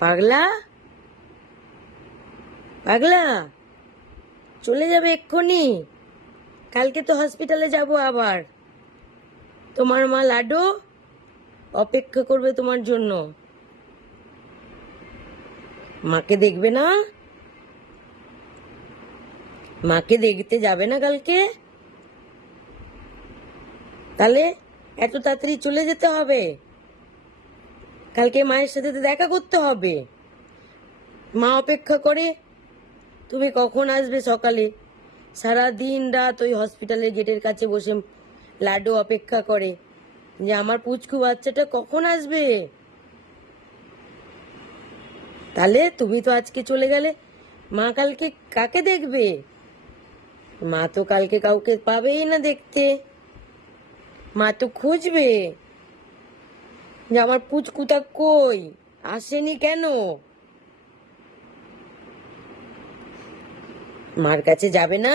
পাগলা পাগলা, চলে যাবে এক্ষুনি? কালকে তো হসপিটালে যাব আবার। তোমার মা লাড্ডু অপেক্ষা করবে তোমার জন্য। মাকে দেখবে না? মাকে দেখতে যাবে না কালকে? তাহলে এত তাড়াতাড়ি চলে যেতে হবে? কালকে মায়ের সাথে তো দেখা করতে হবে। মা অপেক্ষা করে। তুমি কখন আসবে সকালে? সারা দিন রাত ওই হসপিটালের গেটের কাছে বসে লাড্ডু অপেক্ষা করে যে আমার পুচকু বাচ্চাটা কখন আসবে। তাহলে তুমি তো আজকে চলে গেলে, মা কালকে কাকে দেখবে? মা তো কালকে কাউকে পাবেই না দেখতে। মা তো খুঁজবে যে আমার পুচকুটা কই, আসেনি কেন। মার কাছে যাবে না?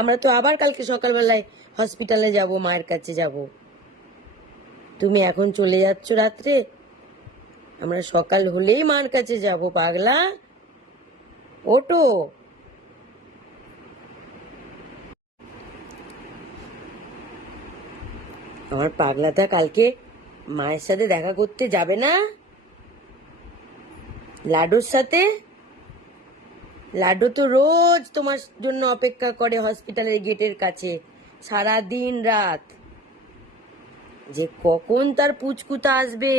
আমরা তো আবার কালকে সকালবেলায় হসপিটালে যাব, মায়ের কাছে যাব। তুমি এখন চলে যাচ্ছ রাত্রে, আমরা সকাল হলেই মার কাছে যাব। পাগলা, ওঠো। আমার পাগলাটা কালকে মায়ের সাথে দেখা করতে যাবে না? লাড্ডুর সাথে? লাড্ডু তো রোজ তোমার জন্য অপেক্ষা করে হসপিটালের গেটের কাছে, সারা দিন রাত, যে কখন তার পুচকুতা আসবে,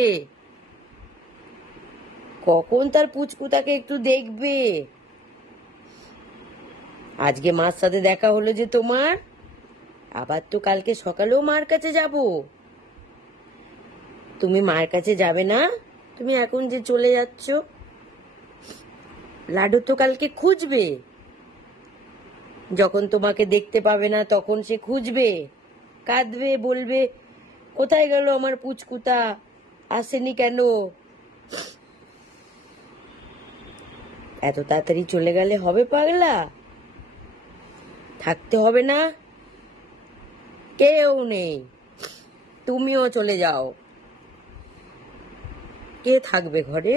কখন তার পুচকুতাকে একটু দেখবে। আজকে মার সাথে দেখা হলো যে তোমার, আবার তো কালকে সকালেও মার কাছে যাব। তুমি মার কাছে যাবে না? তুমি এখন যে চলে যাচ্ছ, লাড্ডু তো কালকে খুঁজবে। যখন তোমাকে দেখতে পাবে না তখন সে খুঁজবে, কাঁদবে, বলবে কোথায় গেল আমার পুচকুতা, আসেনি কেন। এত তাড়াতাড়ি চলে গেলে হবে পাগলা? থাকতে হবে না? কেউ নেই, তুমিও চলে যাও। কে থাকবে ঘরে?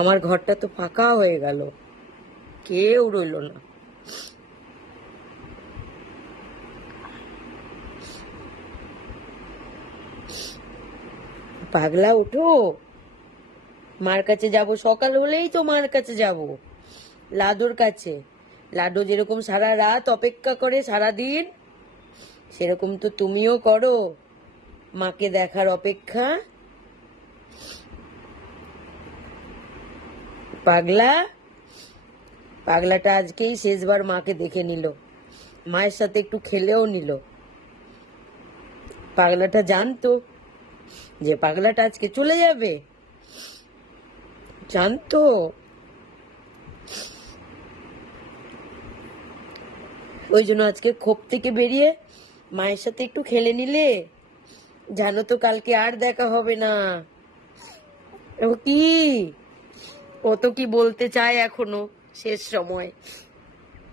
আমার ঘরটা তো ফাঁকা হয়ে গেল, কেউ রইল না। পাগলা, উঠো। মার কাছে যাব, সকাল হলেই তো মার কাছে যাব, লাড্ডুর কাছে। লাড্ডু যেরকম সারা রাত অপেক্ষা করে, সারা দিন, সেরকম তো তুমিও করো মাকে দেখার অপেক্ষা। পাগলা, পাগলাটা আজকেই শেষবার মাকে দেখে নিল, মায়ের সাথে একটু খেলেও নিল। পাগলাটা জানতো যে পাগলাটা আজকে চলে যাবে, জানতো। ওই জন্য আজকে ক্ষোভ থেকে বেরিয়ে মায়ের সাথে একটু খেলে নিলে, জানো তো কালকে আর দেখা হবে না। ও কি, ও তো কি বলতে চায় এখনো, শেষ সময়।